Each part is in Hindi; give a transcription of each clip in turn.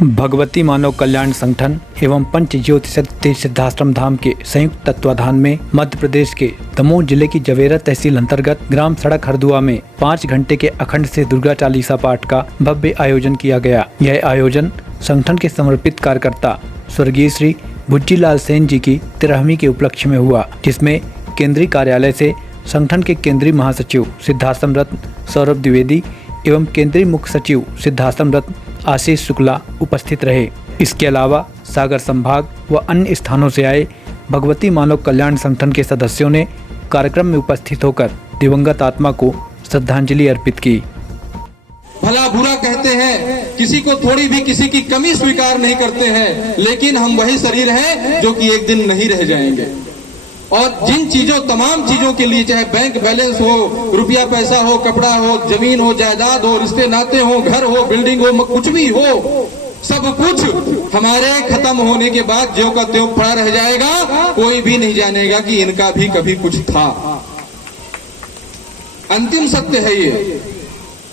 भगवती मानव कल्याण संगठन एवं पंच ज्योतिषी सिद्धाश्रम धाम के संयुक्त तत्वाधान में मध्य प्रदेश के दमोह जिले की जवेरा तहसील अंतर्गत ग्राम सड़क हरदुआ में 5 घंटे के अखंड से दुर्गा चालीसा पाठ का भव्य आयोजन किया गया। यह आयोजन संगठन के समर्पित कार्यकर्ता स्वर्गीय श्री भुज्जीलाल सेन जी की 13वीं के उपलक्ष्य में हुआ, जिसमें केंद्रीय कार्यालय से संगठन के केंद्रीय महासचिव सिद्धाश्रम रत्न सौरभ द्विवेदी एवं केंद्रीय मुख्य सचिव सिद्धाश्रम रत्न आशीष शुक्ला उपस्थित रहे। इसके अलावा सागर संभाग व अन्य स्थानों से आए भगवती मानव कल्याण संगठन के सदस्यों ने कार्यक्रम में उपस्थित होकर दिवंगत आत्मा को श्रद्धांजलि अर्पित की। भला बुरा कहते हैं, किसी को थोड़ी भी किसी की कमी स्वीकार नहीं करते हैं, लेकिन हम वही शरीर हैं जो कि एक दिन नहीं रह जाएंगे। और जिन चीजों तमाम चीजों के लिए, चाहे बैंक बैलेंस हो, रुपया पैसा हो, कपड़ा हो, जमीन हो, जायदाद हो, रिश्ते नाते हो, घर हो, बिल्डिंग हो, कुछ भी हो, सब कुछ हमारे खत्म होने के बाद ज्यों का त्यों पड़ा रह जाएगा। कोई भी नहीं जानेगा कि इनका भी कभी कुछ था। अंतिम सत्य है ये।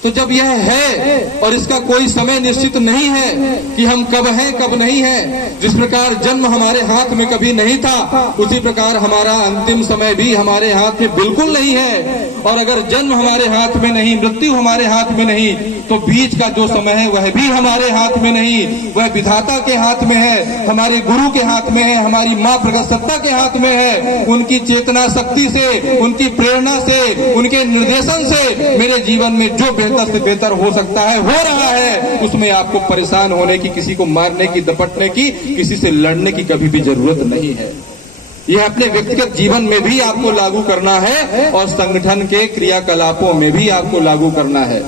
तो जब यह है और इसका कोई समय निश्चित नहीं है कि हम कब हैं कब नहीं हैं, जिस प्रकार जन्म हमारे हाथ में कभी नहीं था, उसी प्रकार हमारा अंतिम समय भी हमारे हाथ में बिल्कुल नहीं है। और अगर जन्म हमारे हाथ में नहीं, मृत्यु हमारे हाथ में नहीं, तो बीच का जो समय है वह भी हमारे हाथ में नहीं, वह विधाता के हाथ में है, हमारे गुरु के हाथ में है, हमारी माँ प्रगट सत्ता के हाथ में है। उनकी चेतना शक्ति से, उनकी प्रेरणा से, उनके निर्देशन से मेरे जीवन में जो बेहतर से बेहतर हो सकता है हो रहा है। उसमें आपको परेशान होने की, किसी को मारने की, दपटने की, किसी से लड़ने की कभी भी जरूरत नहीं है। यह अपने व्यक्तिगत जीवन में भी आपको लागू करना है और संगठन के क्रियाकलापों में भी आपको लागू करना है।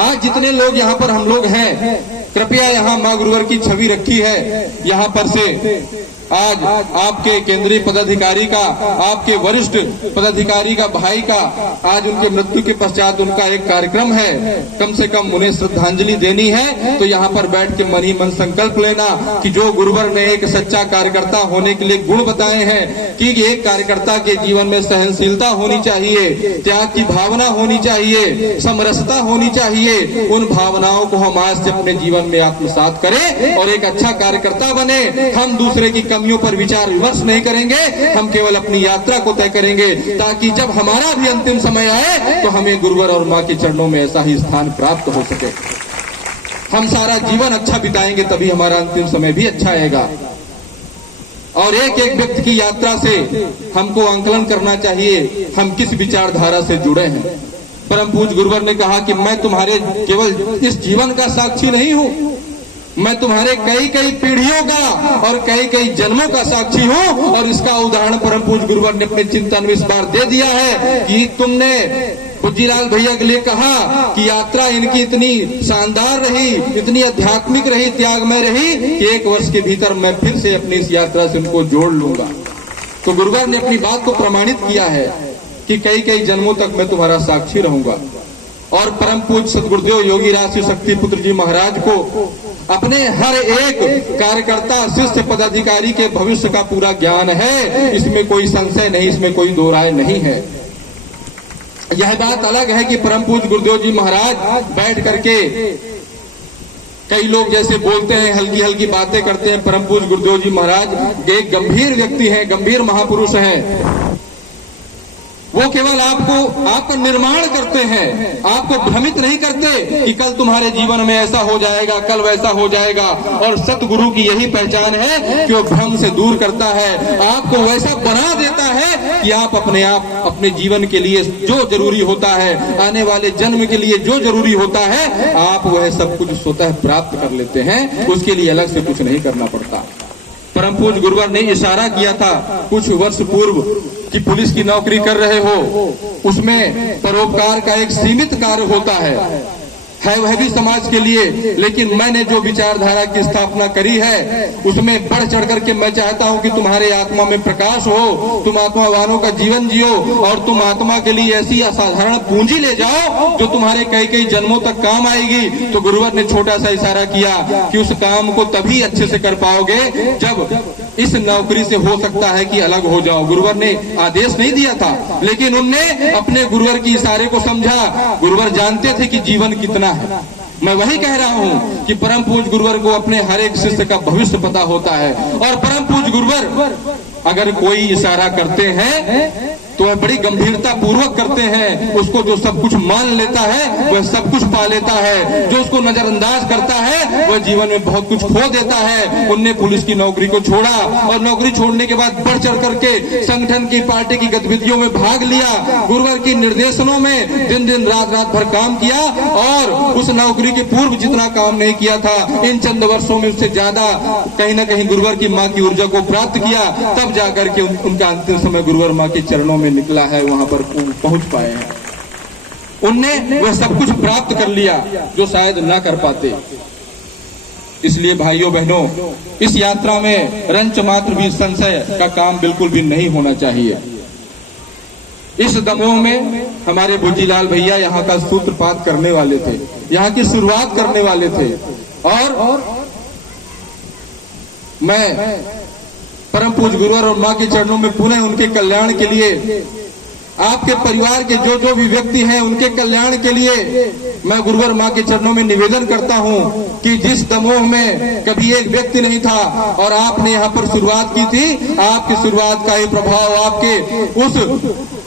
आज जितने लोग यहाँ पर हम लोग हैं, कृपया यहाँ माँ गुरुवर की छवि रखी है। यहाँ पर से आज आपके केंद्रीय पदाधिकारी का, आपके वरिष्ठ पदाधिकारी का भाई का आज उनके मृत्यु के पश्चात उनका एक कार्यक्रम है। कम से कम उन्हें श्रद्धांजलि देनी है तो यहाँ पर बैठ के मन ही मन संकल्प लेना कि जो गुरुवर ने एक सच्चा कार्यकर्ता होने के लिए गुण बताए हैं कि एक कार्यकर्ता के जीवन में सहनशीलता होनी चाहिए, त्याग की भावना होनी चाहिए, समरसता होनी चाहिए। उन भावनाओं को हम आज से अपने जीवन में आत्मसात करें और एक अच्छा कार्यकर्ता बने। हम दूसरे की कमियों पर विचार विमर्श नहीं करेंगे, हम केवल अपनी यात्रा को तय करेंगे, ताकि जब हमारा भी अंतिम समय आए तो हमें गुरुवर और माँ के चरणों में ऐसा ही स्थान प्राप्त हो सके। हम सारा जीवन अच्छा बिताएंगे तभी हमारा अंतिम समय भी अच्छा आएगा। और एक एक व्यक्ति की यात्रा से हमको आंकलन करना चाहिए हम किस विचारधारा से जुड़े हैं। परम पूज्य गुरुवर ने कहा कि मैं तुम्हारे केवल इस जीवन का साक्षी नहीं हूं, मैं तुम्हारे कई कई पीढ़ियों का और कई कई जन्मों का साक्षी हूं। और इसका उदाहरण परम पूज्य गुरुवर ने अपने चिंतन में इस बार दे दिया है कि तुमने भुज्जीलाल भैया के लिए कहा कि यात्रा इनकी इतनी शानदार रही, इतनी आध्यात्मिक रही, त्यागमय रही कि 1 वर्ष के भीतर मैं फिर से अपनी इस यात्रा से उनको जोड़ लूंगा। तो गुरुवर ने अपनी बात को प्रमाणित किया है कि कई कई जन्मों तक मैं तुम्हारा साक्षी रहूंगा। और परम पूज्य सद्गुरुदेव योगी राज शिव शक्ति पुत्र जी महाराज को अपने हर एक कार्यकर्ता, शिष्य, पदाधिकारी के भविष्य का पूरा ज्ञान है। इसमें कोई संशय नहीं, इसमें कोई दो राय नहीं है। यह बात अलग है कि परम पूज्य गुरुदेव जी महाराज बैठ करके कई लोग जैसे बोलते हैं, हल्की हल्की बातें करते हैं। परम पूज्य गुरुदेव जी महाराज एक गंभीर व्यक्ति हैं, गंभीर महापुरुष हैं। वो केवल आपका निर्माण करते हैं, आपको भ्रमित नहीं करते कि कल तुम्हारे जीवन में ऐसा हो जाएगा, कल वैसा हो जाएगा। और सतगुरु की यही पहचान है कि वो भ्रम से दूर करता है, आपको वैसा बना देता है कि आप अपने जीवन के लिए जो जरूरी होता है, आने वाले जन्म के लिए जो जरूरी होता है, आप वह सब कुछ स्वतः प्राप्त कर लेते हैं। उसके लिए अलग से कुछ नहीं करना पड़ता। परम पूज्य गुरुवर ने इशारा किया था कुछ वर्ष पूर्व कि पुलिस की नौकरी कर रहे हो, उसमें परोपकार का एक सीमित कार्य होता है वह भी समाज के लिए। लेकिन मैंने जो विचारधारा की स्थापना करी है उसमें बढ़ चढ़ करके मैं चाहता हूं कि तुम्हारे आत्मा में प्रकाश हो, तुम आत्मावानों का जीवन जियो और तुम आत्मा के लिए ऐसी असाधारण पूंजी ले जाओ जो तुम्हारे कई कई जन्मों तक काम आएगी। तो गुरुवर ने छोटा सा इशारा किया कि उस काम को तभी अच्छे से कर पाओगे जब इस नौकरी से हो सकता है कि अलग हो जाओ। गुरुवर ने आदेश नहीं दिया था, लेकिन उनने अपने गुरुवर की इशारे को समझा। गुरुवर जानते थे कि जीवन कितना है, मैं वही कह रहा हूं कि परम पूज्य गुरुवर को अपने हर एक शिष्य का भविष्य पता होता है, और परम पूज्य गुरुवर अगर कोई इशारा करते हैं तो वह बड़ी गंभीरता पूर्वक करते हैं। उसको जो सब कुछ मान लेता है वह सब कुछ पा लेता है, जो उसको नजरअंदाज करता है वह जीवन में बहुत कुछ खो देता है। उनने पुलिस की नौकरी को छोड़ा और नौकरी छोड़ने के बाद बढ़ चढ़ करके संगठन की, पार्टी की गतिविधियों में भाग लिया। गुरुवर की निर्देशनों में दिन दिन रात रात भर काम किया और उस नौकरी के पूर्व जितना काम नहीं किया था इन चंद वर्षों में उससे ज्यादा कहीं ना कहीं गुरुवर की माँ की ऊर्जा को प्राप्त किया। तब जाकर के उनका अंतिम समय गुरुवर माँ के चरणों में निकला है, वहां पर पहुंच पाए हैं। उनने वह सब कुछ प्राप्त कर लिया जो शायद ना कर पाते। इसलिए भाइयों बहनों, इस यात्रा में रंच मात्र भी संशय का काम बिल्कुल भी नहीं होना चाहिए। इस दमोह में हमारे भुजीलाल भैया यहाँ का सूत्रपात करने वाले थे, यहाँ की शुरुआत करने वाले थे, और मैं परम पूज्य गुरुवर और माँ के चरणों में पुनः उनके कल्याण के लिए, आपके परिवार के जो जो भी व्यक्ति हैं उनके कल्याण के लिए मैं गुरुवर माँ के चरणों में निवेदन करता हूँ कि जिस दमोह में कभी एक व्यक्ति नहीं था और आपने यहाँ पर शुरुआत की थी, आपकी शुरुआत का ही प्रभाव, आपके उस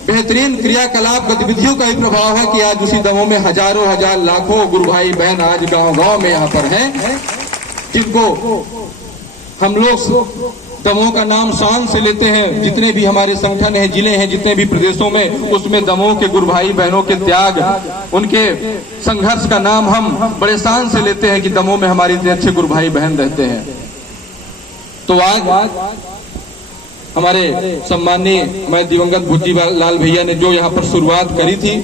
बेहतरीन क्रियाकलाप गतिविधियों का ही प्रभाव है कि आज उसी दमोह में हजारों हजार लाखों गुरु भाई बहन आज गांव गांव में यहाँ पर हैं, जिनको हम लोग दमोह का नाम शान से लेते हैं। जितने भी हमारे संगठन हैं, जिले हैं, जितने भी प्रदेशों में, उसमें दमोह के गुरु भाई बहनों के त्याग, उनके संघर्ष का नाम हम बड़े शान से लेते हैं कि दमोह में हमारे इतने अच्छे गुरु भाई बहन रहते हैं। तो आज हमारे सम्माननीय हमारे दिवंगत भुजीलाल भैया ने जो यहाँ पर शुरुआत करी थी,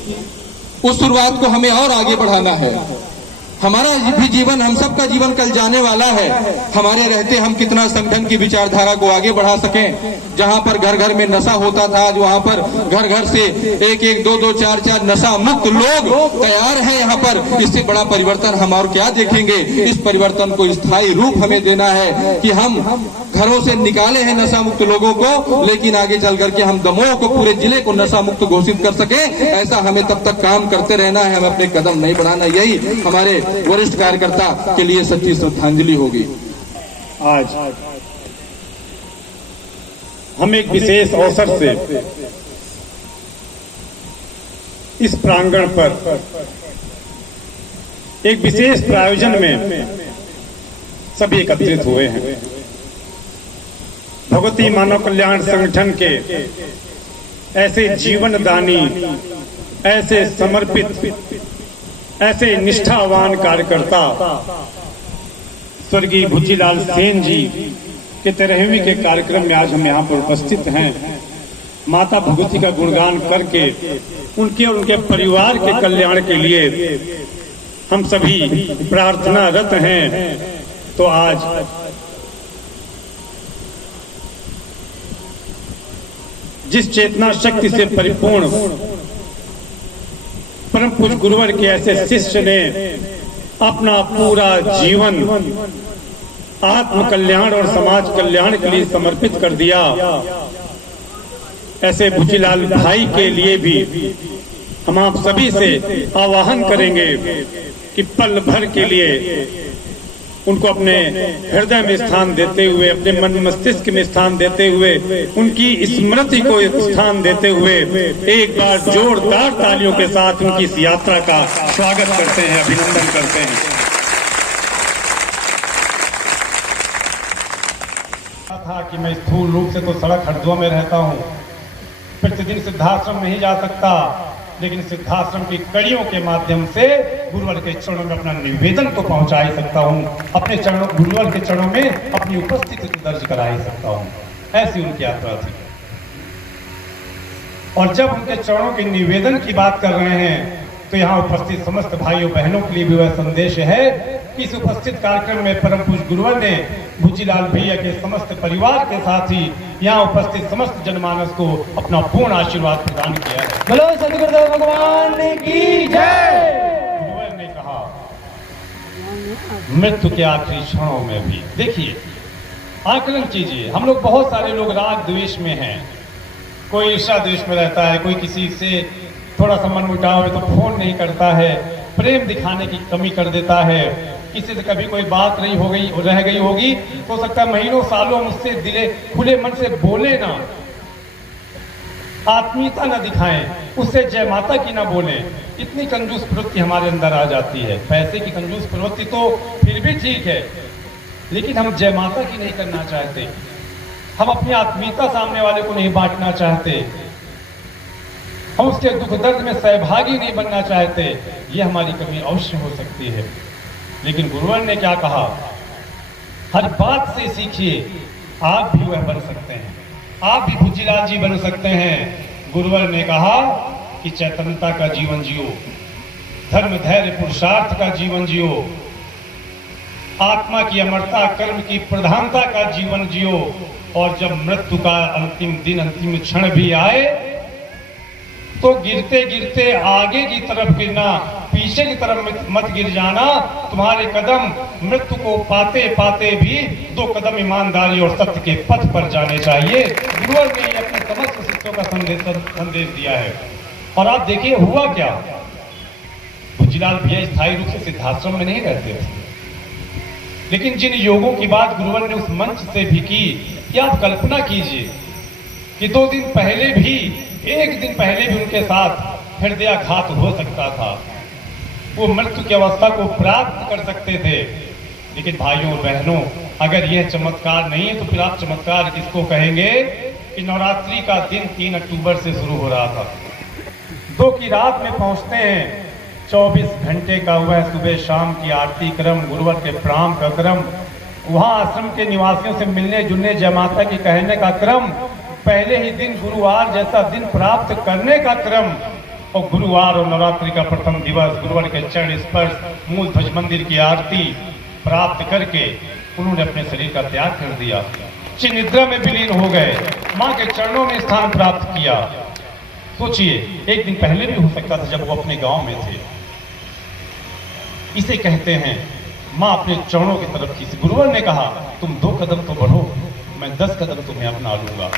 उस शुरुआत को हमें और आगे बढ़ाना है। हमारा भी जीवन, हम सबका जीवन कल जाने वाला है। हमारे रहते हम कितना संगठन की विचारधारा को आगे बढ़ा सकें। जहां पर घर घर में नशा होता था, आज वहां पर घर घर से एक एक दो दो चार चार नशा मुक्त लोग तैयार हैं यहाँ पर। इससे बड़ा परिवर्तन हम और क्या देखेंगे। इस परिवर्तन को स्थायी रूप हमें देना है कि हम घरों से निकाले हैं नशा मुक्त लोगों को, लेकिन आगे चल करके हम दमोह को, पूरे जिले को नशा मुक्त घोषित कर सके। ऐसा हमें तब तक काम करते रहना है, हमें अपने कदम नहीं बढ़ाना। यही हमारे वरिष्ठ कार्यकर्ता के लिए सच्ची श्रद्धांजलि होगी। आज हम एक विशेष अवसर से इस प्रांगण पर एक विशेष प्रायोजन में सभी एकत्रित हुए हैं। भगवती मानव कल्याण संगठन के ऐसे जीवनदानी, ऐसे समर्पित, ऐसे निष्ठावान कार्यकर्ता स्वर्गीय भुजीलाल सेन जी के 13वीं के कार्यक्रम में आज हम यहाँ पर उपस्थित हैं। माता भगवती का गुणगान करके उनके और उनके परिवार के कल्याण के लिए हम सभी प्रार्थनारत हैं। तो आज जिस चेतना शक्ति से परिपूर्ण परम पूज्य गुरुवर के ऐसे शिष्य ने अपना पूरा जीवन आत्म कल्याण और समाज कल्याण के लिए समर्पित कर दिया, ऐसे भुजीलाल भाई के लिए भी हम आप सभी से आह्वान करेंगे कि पल भर के लिए उनको अपने हृदय में स्थान देते हुए, अपने मन मस्तिष्क में स्थान देते हुए, उनकी स्मृति को स्थान देते हुए एक बार जोरदार तालियों के साथ उनकी इस यात्रा का स्वागत करते हैं, अभिनंदन करते हैं। था कि मैं स्थूल रूप से तो सड़क हरदोई में रहता हूँ, प्रतिदिन सिद्धाश्रम नहीं जा सकता, लेकिन सिद्धाश्रम की कड़ियों के माध्यम से गुरुवर के चरणों में अपना निवेदन को पहुंचा ही सकता हूं, अपने चरणों, गुरुवर के चरणों में अपनी उपस्थिति को दर्ज करा ही सकता हूं। ऐसी उनकी यात्रा थी। और जब उनके चरणों के निवेदन की बात कर रहे हैं तो यहाँ उपस्थित समस्त भाइयों बहनों के लिए भी वह संदेश है कि इस उपस्थित कार्यक्रम में परम पूज्य गुरुवर ने भुजीलाल भैया के समस्त परिवार के साथ ही यहाँ उपस्थित समस्त जनमानस को अपना पूर्ण आशीर्वाद प्रदान किया है। बोलो सद्गुरुदेव भगवान की जय। गुरुवर ने कहा मृत्यु के आखिरी क्षणों में भी, देखिए आकलन कीजिए, हम लोग बहुत सारे लोग राग द्वेष में हैं, कोई ईर्ष्या द्वेष में रहता है, कोई किसी से थोड़ा सा मन मुटाव है तो फोन नहीं करता है, प्रेम दिखाने की कमी कर देता है। किसी से कभी कोई बात नहीं हो गई रह गई होगी तो हो सकता है महीनों सालों मुझसे दिले खुले मन से बोले ना, आत्मीयता न दिखाएं, उससे जय माता की ना बोलें। इतनी कंजूस प्रवृत्ति हमारे अंदर आ जाती है। पैसे की कंजूस प्रवृत्ति तो फिर भी ठीक है, लेकिन हम जय माता की नहीं करना चाहते। हम अपनी आत्मीयता सामने वाले को नहीं बांटना चाहते। हम उसके दुख दर्द में सहभागी नहीं बनना चाहते। ये हमारी कमी अवश्य हो सकती है। लेकिन गुरुवर ने क्या कहा, हर बात से सीखिए, आप भी वह बन सकते हैं, आप भी भुजीलाल जी बन सकते हैं। गुरुवर ने कहा कि चैतन्यता का जीवन जियो, धर्म धैर्य पुरुषार्थ का जीवन जियो, आत्मा की अमरता कर्म की प्रधानता का जीवन जियो, और जब मृत्यु का अंतिम दिन अंतिम क्षण भी आए तो गिरते गिरते आगे की तरफ गिरना, पीछे की तरफ मत गिर जाना। तुम्हारे कदम मृत्यु को पाते पाते भी 2 कदम ईमानदारी और सत्य के पथ पर जाने चाहिए। गुरुवर ने अपने समस्त शिष्यों का संदेश दिया है। और आप देखिए हुआ क्या, भुजीलाल भैया स्थायी रूप से सिद्धाश्रम में नहीं रहते थे, लेकिन जिन योगों की बात गुरुवर ने उस मंच से भी की, क्या आप कल्पना कीजिए कि 2 दिन पहले भी, 1 दिन पहले भी उनके साथ हृदयाघात हो सकता था, वो मृत्यु की अवस्था को प्राप्त कर सकते थे। लेकिन भाइयों और बहनों, अगर यह चमत्कार नहीं है तो फिर आप चमत्कार किसको कहेंगे कि नवरात्रि का दिन 3 अक्टूबर से शुरू हो रहा था, 2 की रात में पहुंचते हैं, 24 घंटे का वह सुबह शाम की आरती क्रम, गुरुवर के प्रणाम का क्रम, वहां आश्रम के निवासियों से मिलने जुलने, जय माता की कहने का क्रम, पहले ही दिन गुरुवार जैसा दिन प्राप्त करने का क्रम, और गुरुवार और नवरात्रि का प्रथम दिवस गुरुवर के चरण स्पर्श, मूल ध्वज मंदिर की आरती प्राप्त करके उन्होंने अपने शरीर का त्याग कर दिया, चिर निद्रा में विलीन हो गए, माँ के चरणों में स्थान प्राप्त किया। सोचिए, 1 दिन पहले भी हो सकता था जब वो अपने गांव में थे। इसे कहते हैं माँ अपने चरणों की तरफ खींची। गुरुवर ने कहा, तुम 2 कदम तो बढ़ो, मैं 10 कदम तुम्हें अपना लूंगा।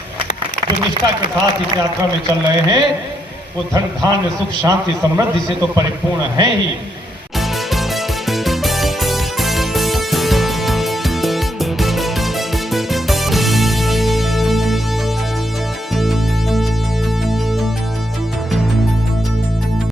जो निष्ठा के साथ इस यात्रा में चल रहे हैं वो धन धान्य सुख शांति समृद्धि से तो परिपूर्ण है ही,